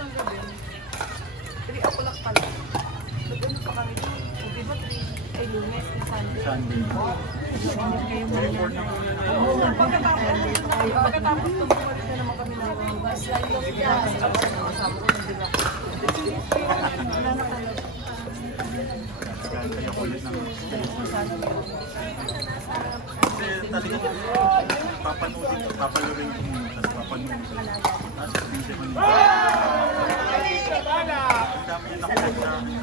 ng gabi. 3 o'clock pala. Nag-ano pa kami doon. Di ba 3? Ay, Lunes na Sunday. Sunday. Kayo muna. Oo nga, pagkatapos nung bumalik na naman kami ng bus. Kasama ko na, di ba? Wala na kayo. Kaya kulit ng kasi talaga papalurin ko muna, tapos papanunin ko. Tapos sabihin ko nila. Ang dami yung nakulit sa akin.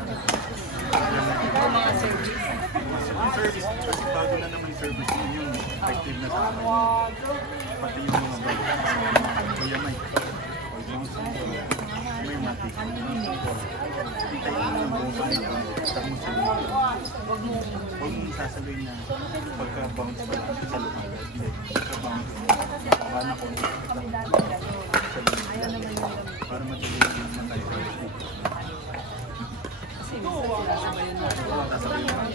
Mga service. Yung service, kasi bago na naman service yung effective na sa akin. Pati yung mga bago. Kaya may matik. Hintayin mo ng buong pangalaman. Tapos huwag mong sasabihin na pagka-bounce pa lang sa loob. Hindi. Pagka-bounce. Baka ko sa loob. Para matuloy yung matay sa loob. Kasi minsan sinasabay yun na. Sasabay yung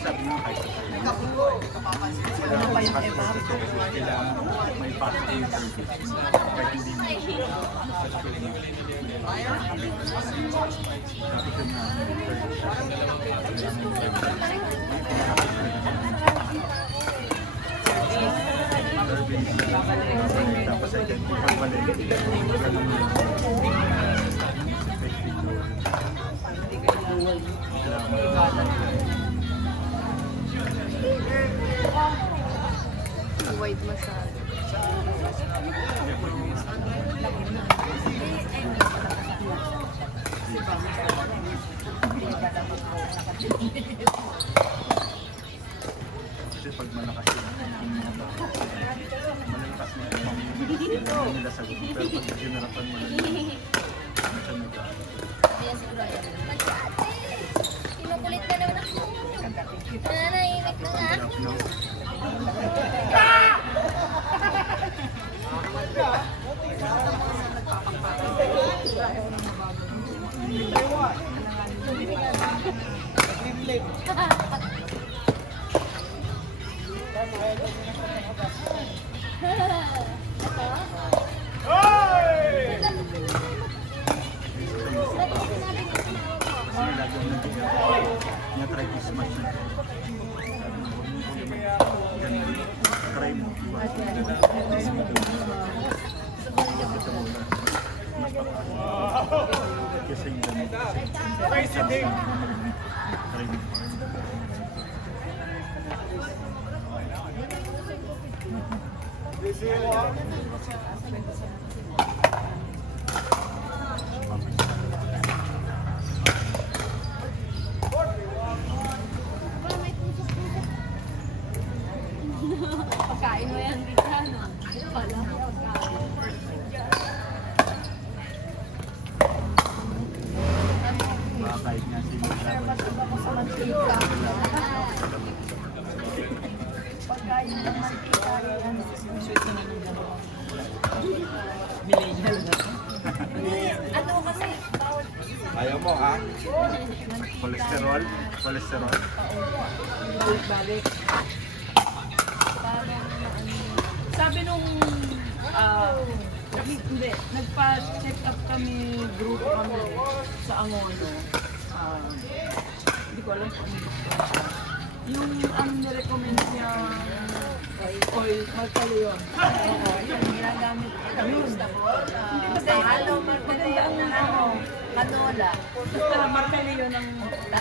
sabi mo kahit kailangan may positive service. Kahit hindi mo. Dapat yun na tapos ay ganyan pagbalik. White massage. Kasi pag malakas yung mga tao, malalakas na yung pamilya nila sagot. Pero pag ginarapan mo lang, siya nagkakaroon. Kinukulit ka naman ako. Nanahimik na nga. Kasi lagi ang nabigyan. Niya-try ko smash na. Ganun. Try mo. Kasi yung ganun. Try mo. Pagkain mo yan dito, no? Wala mo pagkain. Baka kahit nga sino laban Sa mantika. Pagkain ng mantika. Sweet naman yung dalawa. Millennial na. Ano kasi, bawal. Ayaw mo, ha? cholesterol. Cholesterol. Balik-balik. Sabi nung, hindi, nagpa-check up kami, group kami sa Angono. Hindi ko alam kung yung ang nirecommend niya oil, Marcaleon. Oo, yun, ginagamit. Yun. Kasi ano, magandang na ano, canola. Basta Marcaleon ang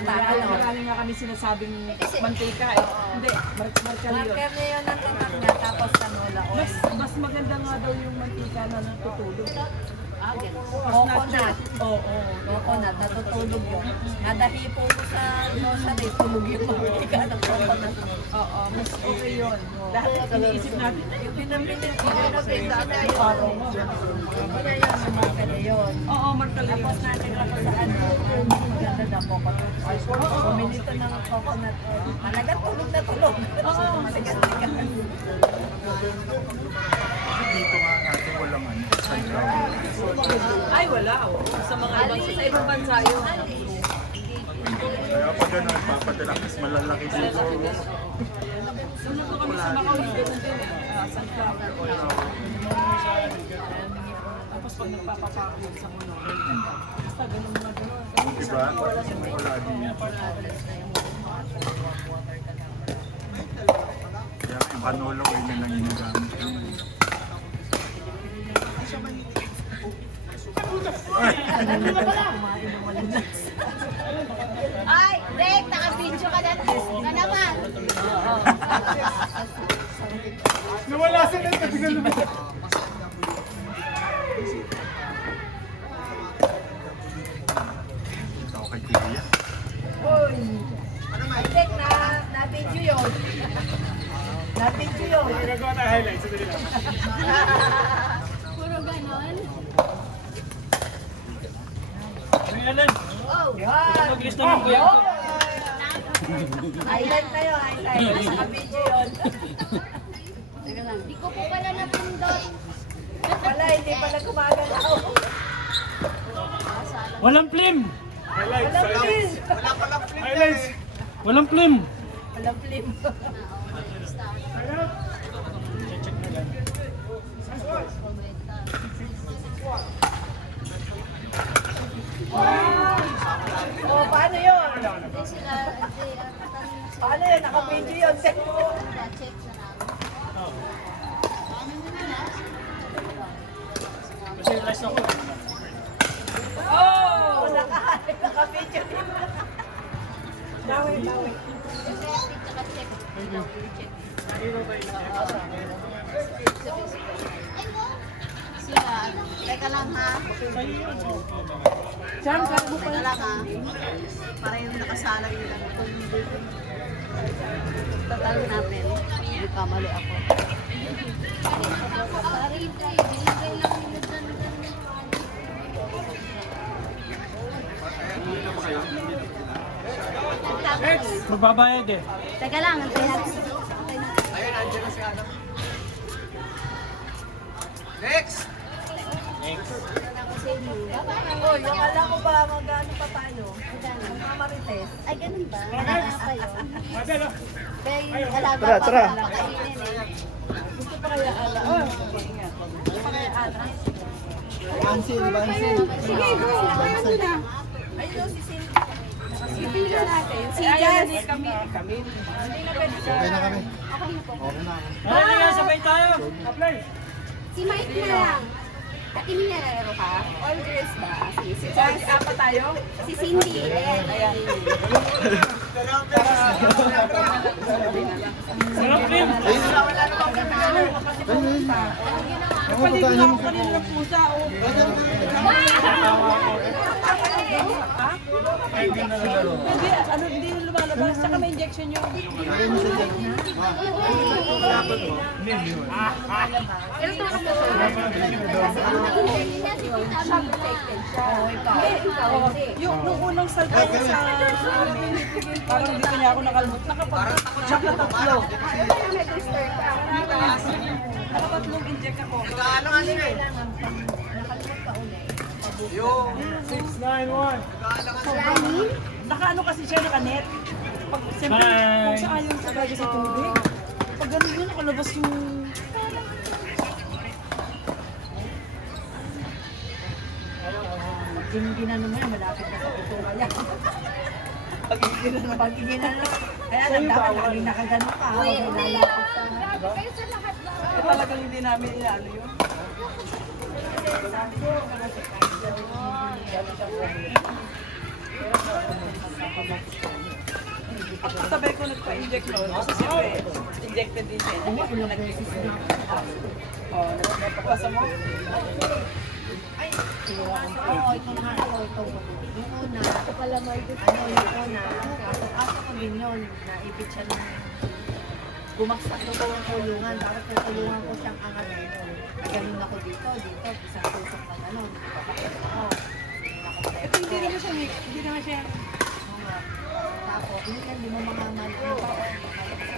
marami nga kami sinasabing mantika eh. Hindi, Marcaleon. Marker na yun ang tatak niya, tapos canola oil. Mas maganda nga daw yung mantika na natutulog. Coconut. Oo. Coconut. Natutulog yun. Nadahi po ko sa grocery. Tulog yung mantika ng coconut. Oo. Mas okay yun. Lahat ng iniisip natin. Yung pinamili ko. Araw mo. Kaya yan. Markala yun. Oo, markala yun. Tapos natin ako sa ano. Ganda na coconut. Bumili ko ng coconut. Malaga tulog na tulog. Oo. Maligas-ligas. Dito nga ate walang ano, sunflower. Ay, wala. Oh. Sa mga ibang bansa yun. Kaya pag ano, papadala, mas malalaki dito. Sunod ko kami sa Macau, ganun din eh. Sunflower oil. Tapos pag nagpapapakot sa mulo, basta ganun na ganun. Diba? Wala dito. Kaya yung canola oil na lang ginagamit. Ay, Rek, naka-video ka na. Ka naman. Nawala sa net, natigal na ba? Ikaw kay Kuya. Uy! Ay, Tek, na-video yun. Na-video yun. Nagagawa tayo highlights. Ito nila. Puro ganon. Oh! Yan! Gusto mo kuya ko. Highlight na yun, highlight. Naka-video yun. Teka lang. Di ko po pala napindot. Wala, hindi pala gumagalaw. Walang film. Walang film! Highlights! Walang film. Walang film. Oh, paano yun? Hindi sila, Paano yun? Naka-video yun. check na namin. Kasi last ako. Oh! Naka-video yun. Dawi. Tsaka check. Check. Sila, teka lang ha. Diyan, kaya mo Teka lang ha. Para yung nakasalang yung ano ko. Tatalo natin. Hindi kamali ako. Magbabayad eh. Teka lang, antay natin. Oh, yung alam mo ba magano pa tayo? Mga marites. Ay, ganun ba? Alaga pa yun. Kaya yung alaga pa papakainin eh. Gusto pa kaya ala? Oh, gusto pa kaya ala? Sige, go. Ayun yung si Cindy. Sipila natin. Si Jazz. Kami. Hindi na pwede siya. Okay na po. Ano nga, sabay tayo. Apply. Si Mike na lang. At ininalaro ka? All girls ba? Si Jazz. Apat tayo? Si Cindy. Ayan. Ayan. Walang film. Wala namang kami kasi pumunta. Napaligo na ako kanina ng pusa. Hindi, ano, hindi yung lumalabas. Saka may injection yung... Yung nung unang salta niya sa amin, parang dito niya ako nakalimut. Nakapag-check na tatlo. Nakatatlong inject ako. Ano nga nila? Yung 691. Naka-ano kasi siya, naka-net. Pag, siyempre, Bye. kung sa ayaw sa bagay sa tubig. Pag ganun yun, nakalabas yung... Hindi na naman, malapit na sa puso kaya. Pag-ibig na naman. Kaya lang dapat lagi nakagano ka. Uy, hindi Nilalapit ka. Kayo sa lahat lang. Talagang hindi namin inano yun. Ako sabay ko nagpa-inject noon. Kasi siyempre, injected din siya. Hindi ko nag-resist. Oh, napapasa mo? Ay, Oo, itong aso ko, itong yung una, yung una, aso ko din yun, naipit siya ng bumaksak ko ang kulungan, tapos natulungan ko siyang angarin. Ganun ako dito, isang tusok na gano'n, papakit ako. Ito hindi naman siya, Tapos, hindi mo mga mali.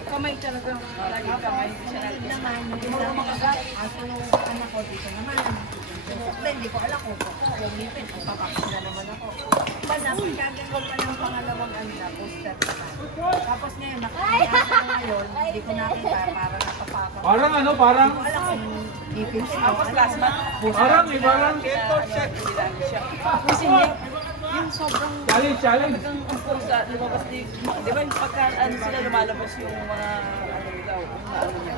kamay talaga, lagi kamay. Hindi naman, yung mga makagat, aso yung anak ko dito naman. Hindi ko alam kung ngipin, kung papakit na naman ako. Kagagawin ko pa ng pangalawang poster pa. Tapos ngayon, nakakaya ko ngayon, hindi ko nakita para napapapa. Parang ano, parang... Hindi ko alam kung ngipin siya. Tapos last month, Parang, parang... kasi hindi, yung sobrang Challenge. talagang ang pusa, lumabas di ba yung pagka ano sila lumalabas yung mga ano daw, na ano niya,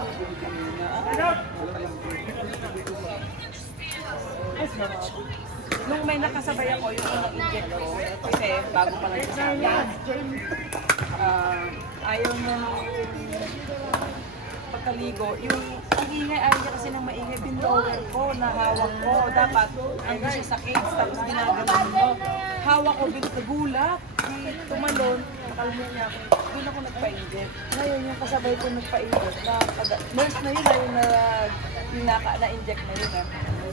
nung may nakasabay ako, yung unang inject ko, kasi bago pa lang sa akin, ayaw na pagkaligo, yung ang ingay, ayaw niya kasi ng maingay, binrower ko, nahawak ko, dapat hindi siya sa cage, tapos ginaganon mo. Hawak ko, nagulat, tumalon, nakalmo niya ako, doon ako nagpa-inject. Ngayon, yung kasabay ko nagpa-inject, nurse na yun, yung na-inject na yun.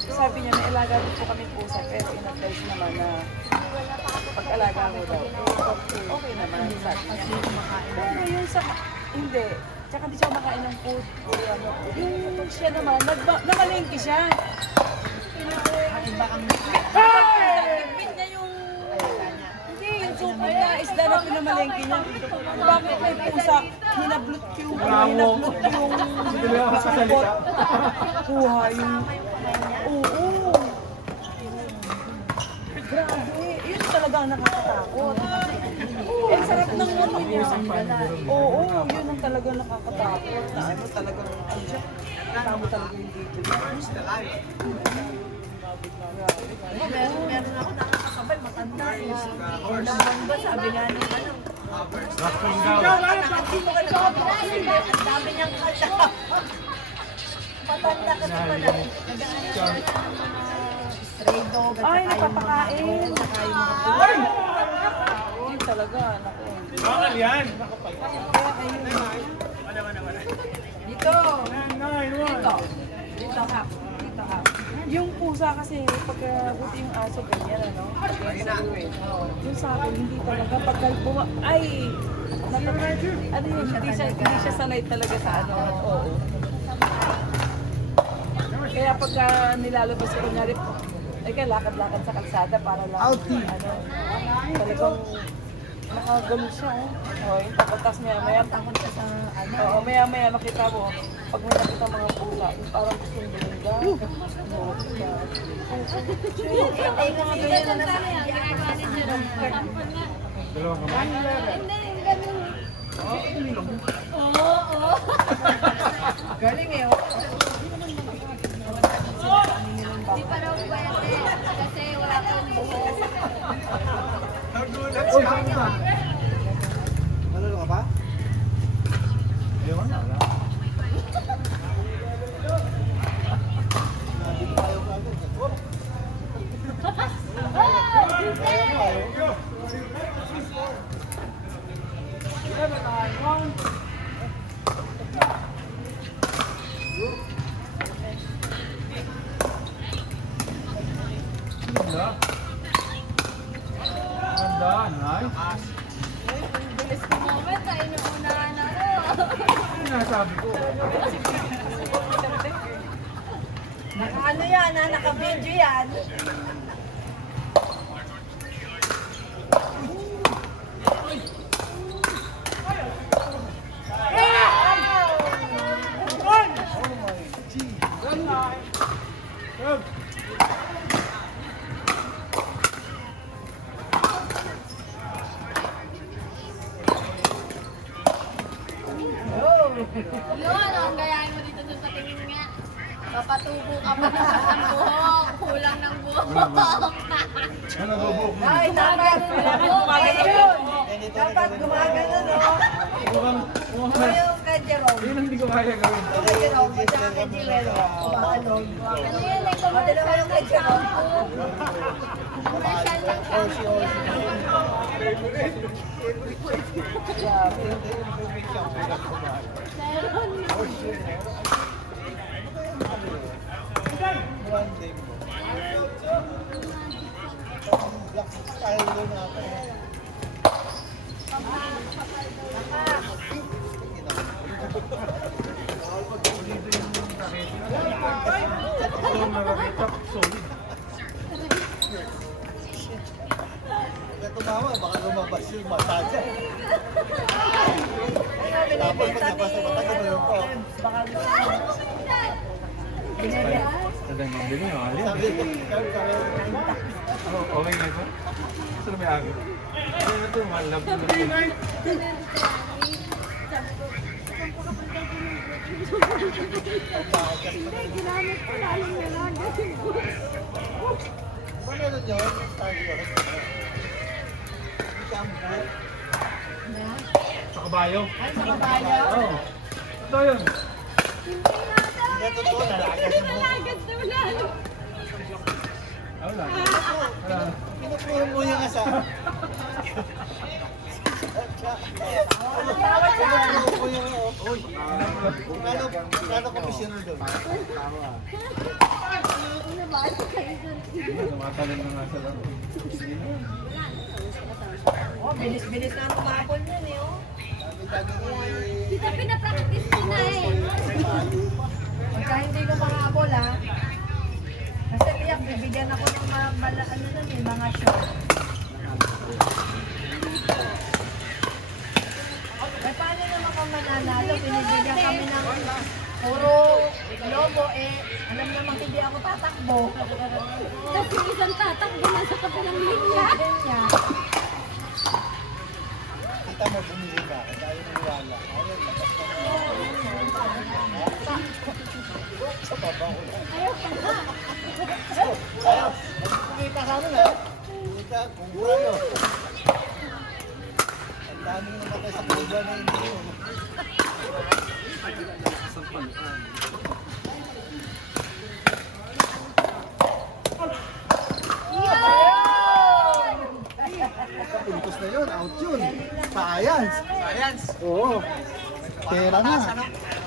Sabi niya, may alaga din po kami pusa, pero in-advise naman na pag-alaga mo daw, okay naman, sabi niya. Pero yun sa, hindi, tsaka di siya makain ng food, yung siya naman, namalengke siya. Iba ang Nagpit niya yung, hindi, yung super na isda na pinamalengke niya. Bakit may pusa, hinablot yung supot. Kuha yung, oo. Grabe, yun talagang nakakatakot. Eh, sarap ng ano niya. Oo, yun ang talagang nakakatakot. Na ano talagang, ano siya, tamo talaga yung dito niya. meron ako nakakasabay, matanda. Nabang ba, sabi nga nung ano. Nakati mo ka nakakasabay, ang dami niyang kata. Matanda kasi pala. Stray dog, at Ay, saka yung mga napapakain. dog, at saka yung mga Yun talaga, naku. Bakal yan. Dito! Dito! Dito hap. Dito hap. Yung pusa kasi, pagka buti yung aso, ganyan, ano? Yung sa akin, hindi talaga. Pagka ay! Ano yun, hindi siya sanay talaga sa ano. Oo. Kaya pagka nilalabas ko, kunyari, ay kaya lakad-lakad sa kalsada para lang, ano, talagang nakagano siya, oh. Yung tapos maya-maya, Takot ka sa ano. oo, maya-maya makita mo, pag may nakita mga pusa, yung parang gustong bulinda. Ay, mga ganyan na nasa Dalawa kamay. galing eh. Oh. Hindi pa raw pwede kasi wala pang buhok. Malalo ka ba? Ewan na, wala. Ganda. Ganda, nice. Bilis ng moment, ay inuunahan ako. Sinasabi ko. Ano yan ha? Naka-video yan. Yun, ang gayahin mo dito sa tingin nga. Papatubo ka pa ng buhok. Kulang ng buhok. Ano bubuk mo? Ay, dapat. Dapat gumagano, no? Mukhang Yung kay Jerome. yun ang ko kaya gawin. Okay, yun ako. Tsaka kay Jimel. Kumakalog. Ano yan, like Madala ko yung kay Jimel. commercial ng shampoo. Ito nakakita, solid. Tumawa, baka lumabas yung mata dyan. Tapos pag nabasa mata ko meron pa. Baka gusto mo. Binili. Sabi mo, bili mo, alin. Sabi ko, Okay na ito? Saan may agad? Ano na ito, malab na. paano yun yun? Sabi ko, shampoo. Sa kabayo. Ay, sa kabayo. Oo. Ito yun. Hindi, totoo, nalagas mo. Ah, wala. Wala. Pinupuhin mo yung asa. Pinupuhin mo yung oy. Kano komisyoner doon? Tumatalan na nga sa laro. Oh, bilis-bilis na ang tumapon yun eh, oh. Kita pinapractice ko na eh. Pagka hindi ko makahabol, ha? Kasi tiyak, bibigyan ako ng ano nun eh, mga shot. Eh, paano naman kung mananalo? Binibigyan kami ng puro lobo, eh. Alam naman hindi ako tatakbo. Tapos yung isang tatakbo na sa kabilang linya. Ganyan. Kita mo, bumili ka. Kaya maniwala. Ayun, labas na. Sa baba ko lang. Ayaw. Kumita ka nun, ha? Kumita, kumbura nyo. Ang dami nyo namatay sa kumbura na hindi yun. Pintos na yun, out yun. Science. Science? Oo. Pera na.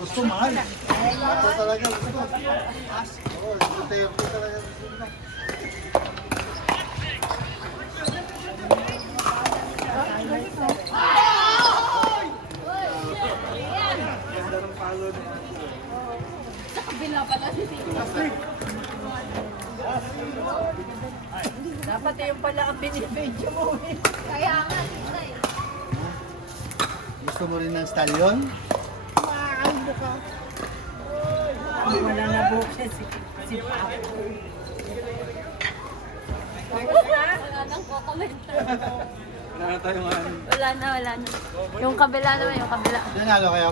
Gusto mahal. Ako talaga gusto. Oo, gusto talaga gusto. Sa kabila pala si Tito. Dapat yung pala ang binibidyo mo eh. Kaya nga, Tito eh. Gusto mo rin ng stallion? Wala na bukas si Pao. Wala nang ko-commenter. Wala na tayong ano. Wala na. Yung kabila naman, yung kabila. Nanalo kaya